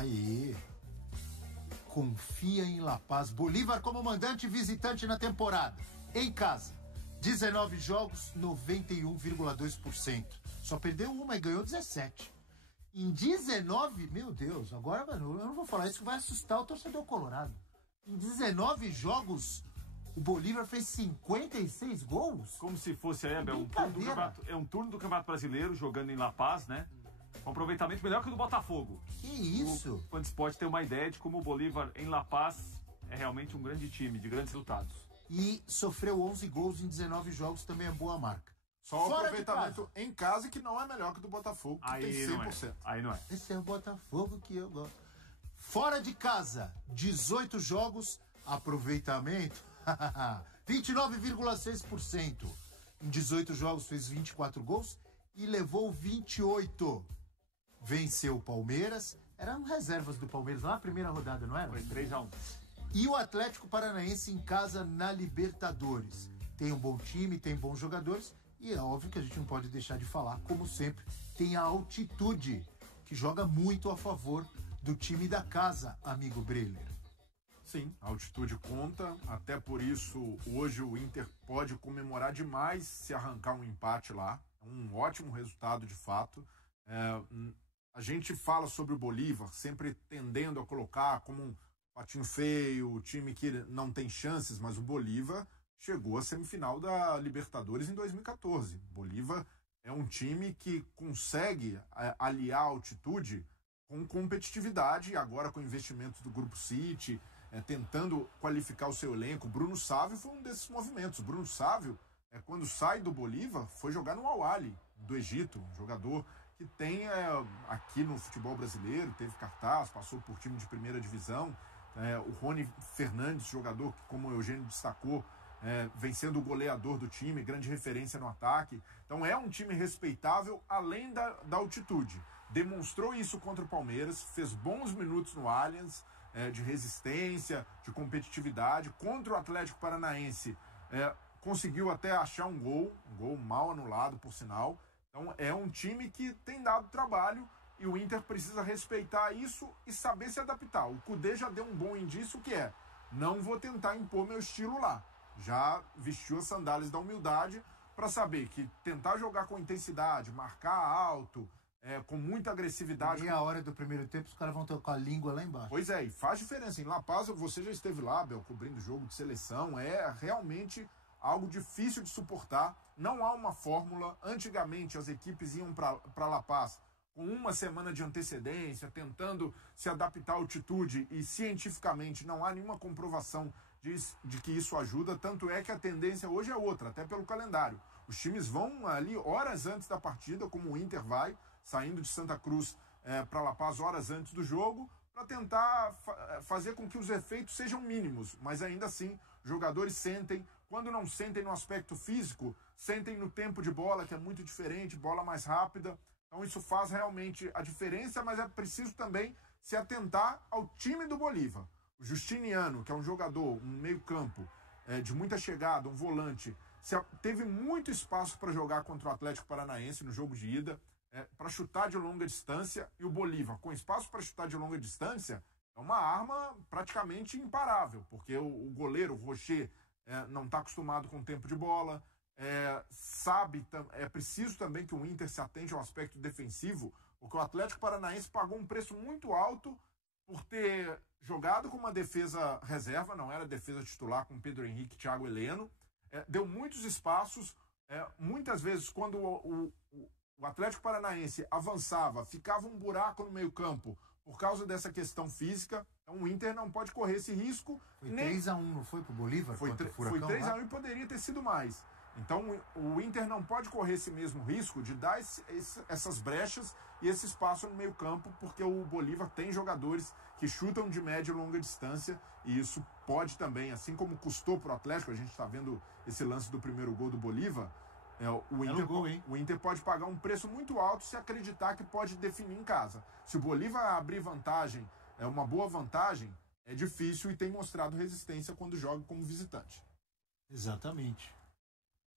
Aí. Confia em La Paz. Bolívar como mandante e visitante na temporada. Em casa. 19 jogos, 91,2%. Só perdeu uma e ganhou 17. Em 19, meu Deus, agora eu não vou falar isso que vai assustar o torcedor colorado. Em 19 jogos, o Bolívar fez 56 gols? Como se fosse aí, Abel, um turno do Campeonato Brasileiro, jogando em La Paz, né? Um aproveitamento melhor que o do Botafogo. Que isso? O Pandisport tem uma ideia de como o Bolívar em La Paz é realmente um grande time, de grandes resultados. E sofreu 11 gols em 19 jogos, também é boa marca. Só o aproveitamento em casa que não é melhor que o do Botafogo, que aí tem 100%. Não é. Aí não é. Esse é o Botafogo que eu gosto. Fora de casa, 18 jogos, aproveitamento 29,6%. Em 18 jogos fez 24 gols e levou 28. Venceu o Palmeiras. Eram reservas do Palmeiras lá na primeira rodada, não era? Foi 3-1. E o Atlético Paranaense em casa na Libertadores. Tem um bom time, tem bons jogadores. E é óbvio que a gente não pode deixar de falar, como sempre, tem a altitude, que joga muito a favor do time da casa, amigo Breler. Sim, a altitude conta, até por isso hoje o Inter pode comemorar demais se arrancar um empate lá. É um ótimo resultado de fato. A gente fala sobre o Bolívar, sempre tendendo a colocar como um patinho feio, o time que não tem chances, mas o Bolívar chegou à semifinal da Libertadores em 2014. Bolívar é um time que consegue aliar a altitude com competitividade, agora com investimentos do Grupo City, tentando qualificar o seu elenco. Bruno Sávio foi um desses movimentos. Bruno Sávio, quando sai do Bolívar, foi jogar no Al-Ahly, do Egito, um jogador que tem aqui no futebol brasileiro, teve cartaz, passou por time de primeira divisão. O Rony Fernandes, jogador que, como o Eugênio destacou, vem sendo o goleador do time, grande referência no ataque. Então é um time respeitável, além da altitude. Demonstrou isso contra o Palmeiras, fez bons minutos no Allianz, de resistência, de competitividade. Contra o Atlético Paranaense, conseguiu até achar um gol mal anulado, por sinal. Então é um time que tem dado trabalho e o Inter precisa respeitar isso e saber se adaptar. O Kudê já deu um bom indício que não vou tentar impor meu estilo lá. Já vestiu as sandálias da humildade para saber que tentar jogar com intensidade, marcar alto, com muita agressividade. Meia hora do primeiro tempo, os caras vão ter com a língua lá embaixo. Pois é, e faz diferença. Em La Paz, você já esteve lá, Bel, cobrindo jogo de seleção. É realmente algo difícil de suportar. Não há uma fórmula. Antigamente, as equipes iam para La Paz com uma semana de antecedência, tentando se adaptar à altitude, e cientificamente não há nenhuma comprovação de que isso ajuda. Tanto é que a tendência hoje é outra, até pelo calendário. Os times vão ali horas antes da partida, como o Inter vai, saindo de Santa Cruz para La Paz horas antes do jogo, para tentar fazer com que os efeitos sejam mínimos. Mas ainda assim, jogadores sentem, quando não sentem no aspecto físico, sentem no tempo de bola, que é muito diferente, bola mais rápida. Então isso faz realmente a diferença, mas é preciso também se atentar ao time do Bolívar. O Justiniano, que é um jogador, um meio-campo de muita chegada, um volante, teve muito espaço para jogar contra o Atlético Paranaense no jogo de ida, para chutar de longa distância, e o Bolívar, com espaço para chutar de longa distância, é uma arma praticamente imparável, porque o goleiro, o Rocher, não está acostumado com o tempo de bola, é preciso também que o Inter se atente ao aspecto defensivo, porque o Atlético Paranaense pagou um preço muito alto por ter jogado com uma defesa reserva, não era defesa titular, com Pedro Henrique e Thiago Heleno, deu muitos espaços, muitas vezes quando o Atlético Paranaense avançava, ficava um buraco no meio campo por causa dessa questão física. Então o Inter não pode correr esse risco. Foi 3-1, não foi pro Bolívar? Foi 3-1 e poderia ter sido mais. Então o Inter não pode correr esse mesmo risco de dar essas brechas e esse espaço no meio campo, porque o Bolívar tem jogadores que chutam de média e longa distância, e isso pode também, assim como custou para o Atlético, a gente está vendo esse lance do primeiro gol do Bolívar, o Inter pode pagar um preço muito alto se acreditar que pode definir em casa. Se o Bolívar abrir vantagem, uma boa vantagem, é difícil, e tem mostrado resistência quando joga como visitante. Exatamente.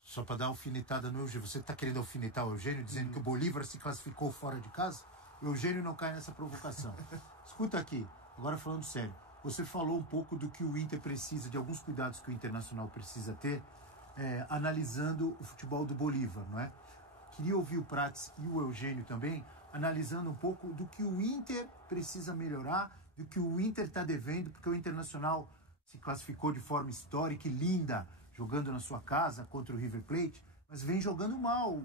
Só para dar alfinetada no Eugênio. Você está querendo alfinetar o Eugênio, dizendo que o Bolívar se classificou fora de casa? O Eugênio não cai nessa provocação. Escuta aqui, agora falando sério. Você falou um pouco do que o Inter precisa, de alguns cuidados que o Internacional precisa ter, analisando o futebol do Bolívar, não é? Queria ouvir o Prats e o Eugênio também, analisando um pouco do que o Inter precisa melhorar, do que o Inter está devendo, porque o Internacional se classificou de forma histórica e linda, jogando na sua casa contra o River Plate, mas vem jogando mal,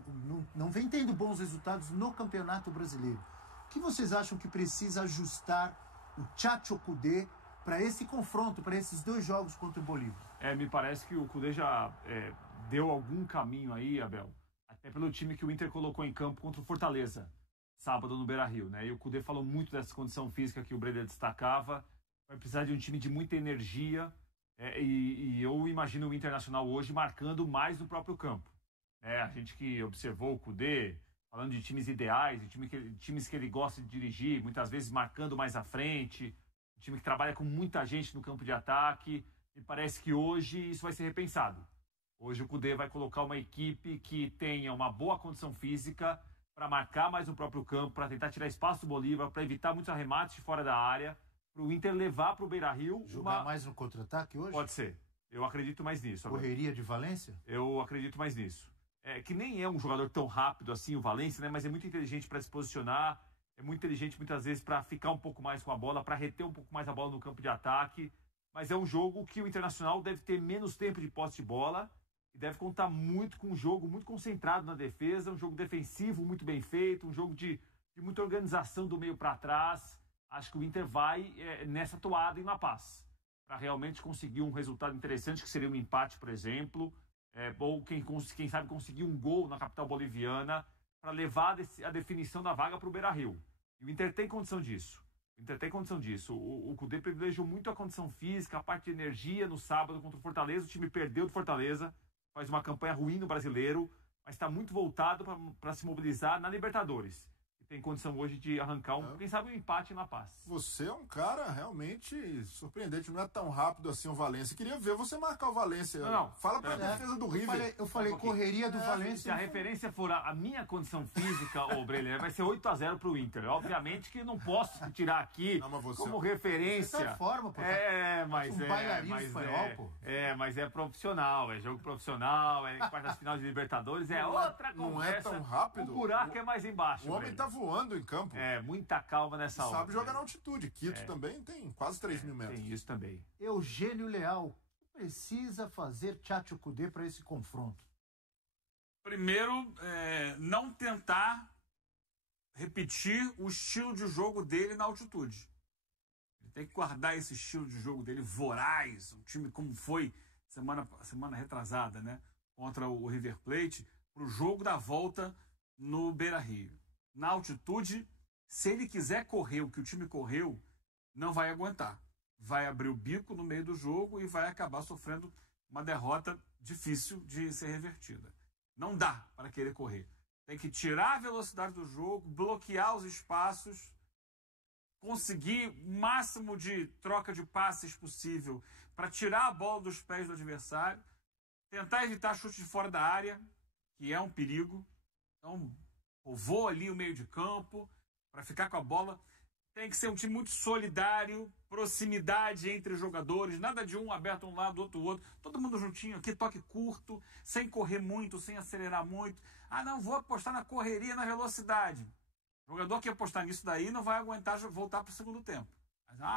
não vem tendo bons resultados no Campeonato Brasileiro. O que vocês acham que precisa ajustar o Tchatcho Kudê para esse confronto, para esses 2 jogos contra o Bolívar? Me parece que o Kudê já deu algum caminho aí, Abel, até pelo time que o Inter colocou em campo contra o Fortaleza, sábado no Beira-Rio, né? E o Kudê falou muito dessa condição física que o Breder destacava, vai precisar de um time de muita energia, e eu imagino o Internacional hoje marcando mais no próprio campo. A gente que observou o Kudê, falando de times ideais, de times que ele gosta de dirigir, muitas vezes marcando mais à frente, um time que trabalha com muita gente no campo de ataque, e parece que hoje isso vai ser repensado. Hoje o Kudê vai colocar uma equipe que tenha uma boa condição física para marcar mais no próprio campo, para tentar tirar espaço do Bolívar, para evitar muitos arremates de fora da área, para o Inter levar para o Beira-Rio... Jogar mais no contra-ataque hoje? Pode ser. Eu acredito mais nisso. Correria de Valência? Eu acredito mais nisso. Que nem é um jogador tão rápido assim, o Valência, né? Mas é muito inteligente para se posicionar, é muito inteligente muitas vezes para ficar um pouco mais com a bola, para reter um pouco mais a bola no campo de ataque. Mas é um jogo que o Internacional deve ter menos tempo de posse de bola e deve contar muito com um jogo muito concentrado na defesa, um jogo defensivo muito bem feito, um jogo de muita organização do meio para trás. Acho que o Inter vai nessa toada em La Paz, para realmente conseguir um resultado interessante, que seria um empate, por exemplo, ou quem sabe conseguir um gol na capital boliviana para levar a definição da vaga para o Beira-Rio. E o Inter tem condição disso. O Kudê privilegiou muito a condição física, a parte de energia no sábado contra o Fortaleza. O time perdeu do Fortaleza, faz uma campanha ruim no Brasileiro, mas está muito voltado para se mobilizar na Libertadores. Tem condição hoje de arrancar quem sabe um empate em La Paz. Você é um cara realmente surpreendente, não é tão rápido assim o Valência. Queria ver você marcar o Valência. Não. Fala pra defesa do River. Eu falei correria do Valência. Se a referência for a minha condição física, ô Breler, vai ser 8-0 pro Inter. Obviamente que não posso tirar aqui como referência. Você tá em forma, pô. Mas um bailarino espanhol, pô. Mas é profissional, é jogo profissional, quartas final de Libertadores, outra conversa. Não é tão rápido. O buraco é mais embaixo. O homem tá voando em campo. Muita calma nessa hora. Sabe jogar na altitude. Quito também tem quase 3.000 metros. Tem isso também. Eugênio Leal, o que precisa fazer Tchatcho Kudê para esse confronto? Primeiro, não tentar repetir o estilo de jogo dele na altitude. Ele tem que guardar esse estilo de jogo dele voraz, um time como foi semana retrasada, né? Contra o River Plate, para o jogo da volta no Beira-Rio. Na altitude, se ele quiser correr o que o time correu, não vai aguentar. Vai abrir o bico no meio do jogo e vai acabar sofrendo uma derrota difícil de ser revertida. Não dá para querer correr. Tem que tirar a velocidade do jogo, bloquear os espaços, conseguir o máximo de troca de passes possível para tirar a bola dos pés do adversário, tentar evitar chute de fora da área, que é um perigo. Então, povoa ali o meio de campo para ficar com a bola. Tem que ser um time muito solidário, proximidade entre os jogadores, nada de um aberto um lado, outro outro, todo mundo juntinho aqui, toque curto, sem correr muito, sem acelerar muito. Não, vou apostar na correria, na velocidade. O jogador que apostar nisso daí não vai aguentar voltar para o segundo tempo.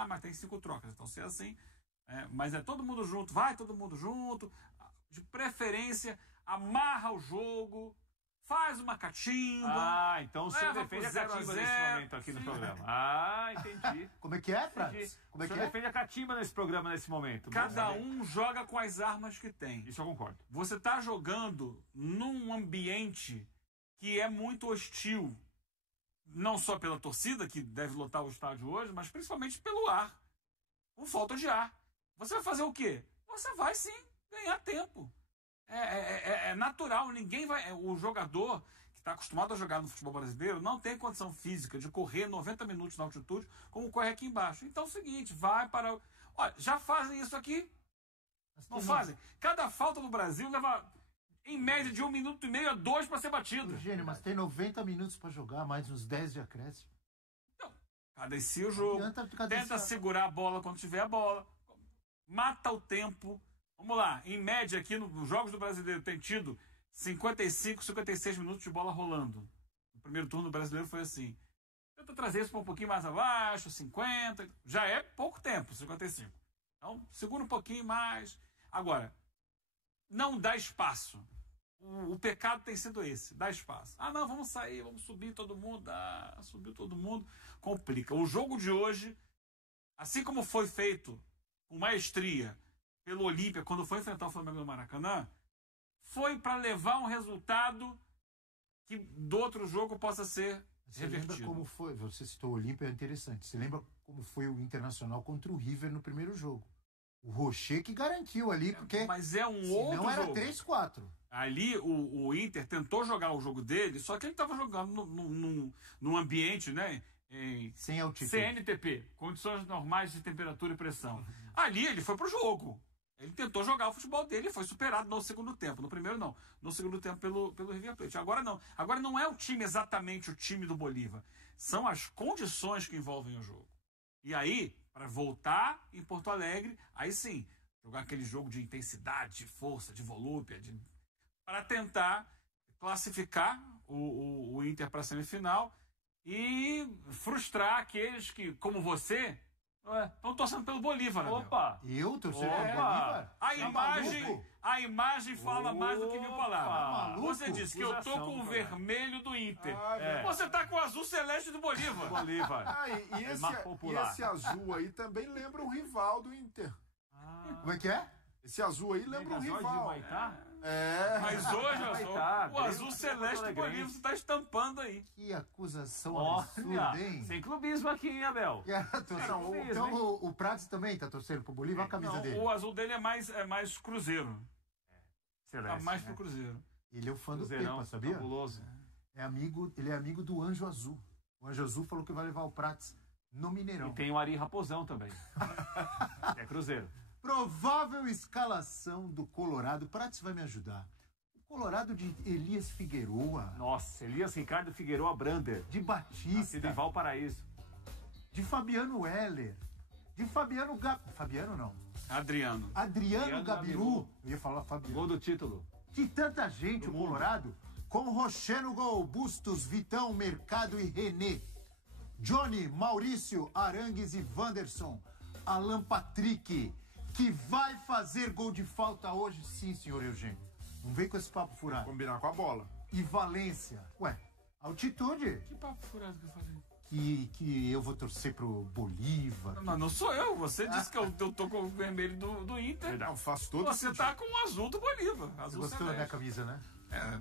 Mas tem 5 trocas, então se é assim, mas é todo mundo junto, vai todo mundo junto, de preferência, amarra o jogo, faz uma catimba. Então o senhor defende a catimba nesse momento aqui no programa. Entendi. Como é que é, Franz? Como é que defende a catimba nesse programa, nesse momento? Cada um joga com as armas que tem. Isso eu concordo. Você está jogando num ambiente que é muito hostil. Não só pela torcida, que deve lotar o estádio hoje, mas principalmente pelo ar. Com falta de ar. Você vai fazer o quê? Você vai sim ganhar tempo. É natural, ninguém vai. O jogador que está acostumado a jogar no futebol brasileiro não tem condição física de correr 90 minutos na altitude como corre aqui embaixo. Então é o seguinte, vai para. Olha, já fazem isso aqui? Não fazem? Cada falta no Brasil leva em média de 1,5 minuto a 2 para ser batido. Eugênio, mas tem 90 minutos para jogar, mais uns 10 de acréscimo. cadencia o jogo, tenta segurar a bola quando tiver a bola, mata o tempo. Vamos lá, em média aqui nos jogos do Brasileiro tem tido 55, 56 minutos de bola rolando. No primeiro turno do Brasileiro foi assim. Tenta trazer isso para um pouquinho mais abaixo, 50, já é pouco tempo, 55. Então, segura um pouquinho mais. Agora, não dá espaço. O pecado tem sido esse, dá espaço. Ah, não, vamos sair, vamos subir todo mundo. Subiu todo mundo, complica. O jogo de hoje, assim como foi feito com maestria pelo Olímpia, quando foi enfrentar o Flamengo no Maracanã, foi para levar um resultado que do outro jogo possa ser Você lembra como foi? Você citou o Olímpia, é interessante. Você lembra como foi o Internacional contra o River no primeiro jogo? O Rocher que garantiu ali, porque mas é um outro não era jogo. 3-4. Ali o Inter tentou jogar o jogo dele, só que ele estava jogando num ambiente, né? Sem altitude. CNTP, condições normais de temperatura e pressão. Ali ele foi pro jogo. Ele tentou jogar o futebol dele e foi superado no segundo tempo. No primeiro não. No segundo tempo pelo River Plate. Agora não. Agora não é o time exatamente o time do Bolívar. São as condições que envolvem o jogo. E aí, para voltar em Porto Alegre, aí sim, jogar aquele jogo de intensidade, de força, de volúpia, para tentar classificar o Inter para a semifinal e frustrar aqueles que, como você, estão torcendo pelo Bolívar. Opa! Eu torcendo pelo Bolívar? A imagem fala mais do que mil palavras. Maluco? Você disse que eu tô com o vermelho do Inter. É. Você tá com o azul celeste do Bolívar. Bolívar. E esse azul aí também lembra um rival do Inter. Como é que é? Esse azul aí lembra um rival. Mas hoje, o azul celeste do Bolívar você tá estampando aí. Que acusação absurda, hein? Sem clubismo aqui, hein, Abel? Então o Prats também tá torcendo pro Bolívar, a camisa dele. O azul dele é mais Cruzeiro. Celeste, Tá mais pro Cruzeiro. Ele é o fã do Cruzeirão, Pepa, sabia? Fabuloso. Ele é amigo do Anjo Azul. O Anjo Azul falou que vai levar o Prats no Mineirão. E tem o Ari Raposão também. É Cruzeiro. Provável escalação do Colorado. Prats vai me ajudar. O Colorado de Elias Figueroa. Nossa, Elias Ricardo Figueroa Brander. De Batista. De Valparaíso. De Fabiano Heller. De Fabiano não. Adriano Gabiru. Eu ia falar Fabiano. Gol do título. De tanta gente, o Colorado. Com Rocher no gol, Bustos, Vitão, Mercado e René. Johnny, Maurício, Arangues e Wanderson. Alan Patrick, que vai fazer gol de falta hoje, sim, senhor Eugênio. Não vem com esse papo furado. Combinar com a bola. E Valência. Ué, altitude. Que papo furado que eu falei? Que eu vou torcer pro Bolívar. Não sou eu. Você disse que eu tô com o vermelho do Inter. Não, faz todo Você sentido. tá com o azul do Bolívar. Você Azul gostou da minha celeste. camisa, né? É,